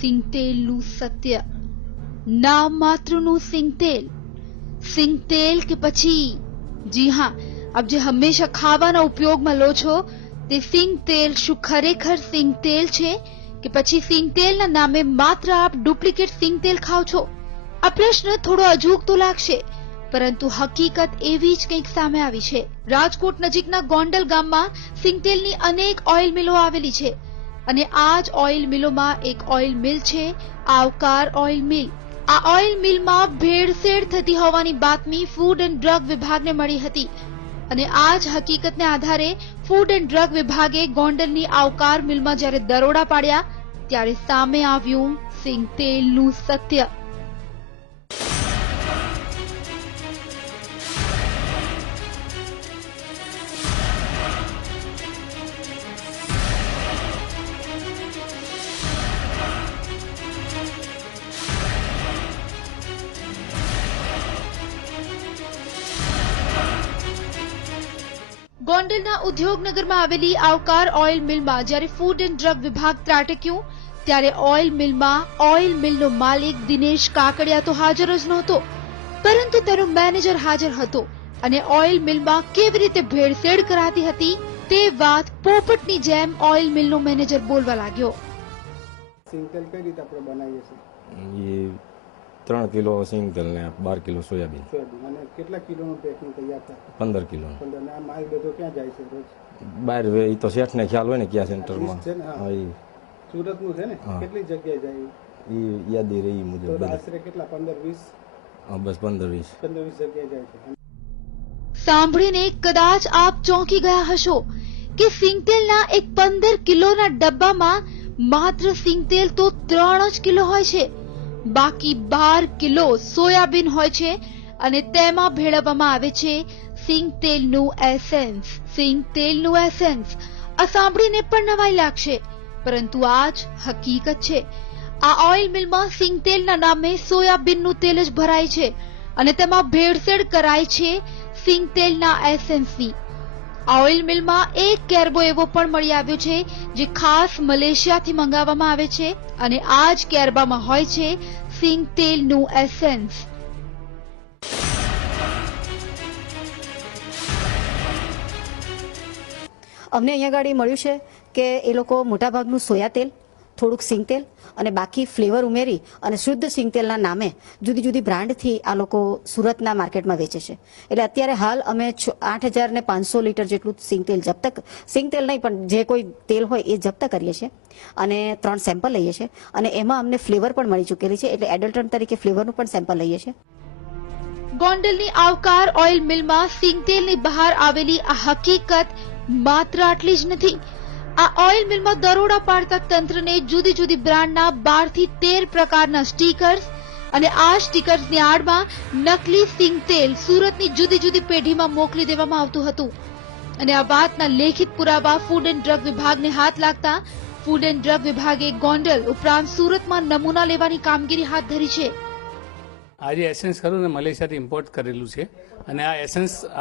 સિંગતેલનું સત્ય નામ માત્રનું સિંગતેલ સિંગતેલ કે પછી જી હા આપ જે હંમેશા ખાવાના ઉપયોગમાં લો છો તે સિંગતેલ શું ખરેખર સિંગતેલ છે કે પછી સિંગતેલના નામે માત્ર આપ ડુપ્લિકેટ સિંગતેલ ખાવ છો આ પ્રશ્ન થોડો અજુગ તો લાગશે પરંતુ હકીકત એવી જ કંઈક સામે આવી છે રાજકોટ નજીકના ગોંડલ ગામમાં સિંગતેલની અનેક ઓઇલ મિલો આવેલી છે અને આ જ ઓઇલ મિલોમાં એક ઓઇલ મિલ છે આવકાર ઓઇલ મિલ આ ઓઇલ મિલમાં ભેળસેળ થતી હોવાની બાતમી ફૂડ એન્ડ ડ્રગ વિભાગને મળી હતી અને આ જ હકીકતને આધારે ફૂડ એન્ડ ડ્રગ વિભાગે ગોંડલની આવકાર મિલમાં જ્યારે દરોડા પાડ્યા ત્યારે સામે આવ્યું સિંગતેલનું સત્ય ગોંડલના ઉદ્યોગનગરમાં આવેલી આવકાર ઓઇલ મિલમાં જ્યારે ફૂડ એન્ડ ડ્રગ વિભાગ ત્રાટક્યું ત્યારે ઓઇલ મિલમાં ઓઇલ મિલનો માલિક દિનેશ કાકડિયા તો હાજર જ નહોતો પરંતુ તેનો મેનેજર હાજર હતો અને ઓઇલ મિલમાં કેવી રીતે ભેળસેળ કરાતી હતી તે વાત પોપટની જેમ ઓઇલ મિલનો મેનેજર બોલવા લાગ્યો સિંકલ કઈ રીતે આપણે બનાવીએ છીએ ત્રણ કિલો સિંગતેલ ને બાર કિલો સોયાબીન કેટલા કિલોનું પંદર કિલો આ બહાર એ તો શેઠને ખ્યાલ હોય ને ક્યાં સેન્ટરમાં હા એ સુરતનું છે ને કેટલી જગ્યાએ જાય યાદી રહી મુજબ હા બસ પંદર વીસ સાંભળીને કદાચ આપ ચોંકી ગયા હશો કે સિંગતેલના એક પંદર કિલોના ડબ્બામાં માત્ર સિંગતેલ તો ત્રણ જ કિલો હોય છે બાકી બાર કિલો સોયાબીન હોય છે અને તેમાં ભેળવવામાં આવે છે સિંગ તેલનું એસેન્સ સિંગ તેલનું એસેન્સ આ સાંભળીને પણ નવાઈ લાગશે પરંતુ આજ હકીકત છે આ ઓઇલ મિલમાં સિંગ તેલના નામે સોયાબીનનું તેલ જ ભરાય છે અને તેમાં ભેળસેળ કરાય છે સિંગ તેલના એસેન્સની ઓઇલ મિલમાં એક કેરબો એવો પણ મળી આવ્યો છે જે ખાસ મલેશિયાથી મંગાવવામાં આવે છે અને આ જ કેરબામાં હોય છે સિંગ તેલનું એસેન્સ અમને અહીંયા ગાડી મળ્યું છે કે એ લોકો મોટાભાગનું સોયા તેલ થોડુંક સિંગતેલ અને બાકી ફ્લેવર ઉમેરી અને શુદ્ધ સિંગતેલના નામે જુદી જુદી બ્રાન્ડથી આ લોકો સુરતના માર્કેટમાં વેચે છે એટલે અત્યારે હાલ અમે આઠ હજાર ને પાંચસો લીટર જેટલું સિંગતેલ જપ્ત સિંગતેલ નહીં પણ જે કોઈ તેલ હોય એ જપ્ત કરીએ છીએ અને ત્રણ સેમ્પલ લઈએ છીએ અને એમાં અમને ફ્લેવર પણ મળી ચૂકેલી છે એટલે એડલ્ટન તરીકે ફ્લેવરનું પણ સેમ્પલ લઈએ છીએ ગોંડલની આવકાર ઓઇલ મિલમાં સિંગતેલની બહાર આવેલી આ હકીકત માત્ર આટલી જ નથી આ ઓઇલ મિલમાં દરોડા પાડતા તંત્રને જુદી જુદી બ્રાન્ડના બારથી તેર પ્રકારના સ્ટીકર્સ અને આ સ્ટીકર્સની આડમાં નકલી સિંગ તેલ સુરતની જુદી જુદી પેઢીમાં મોકલી દેવામાં આવતું હતું અને આ વાતના લેખિત પુરાવા ફૂડ એન્ડ ડ્રગ વિભાગને હાથ લાગતા ફૂડ એન્ડ ડ્રગ વિભાગે ગોંડલ ઉપરાંત સુરતમાં નમૂના લેવાની કામગીરી હાથ ધરી છે આ એસેન્સ ખરું ને મલેશિયાથી ઇમ્પોર્ટ કરેલું છે અને આ એસેન્સ આ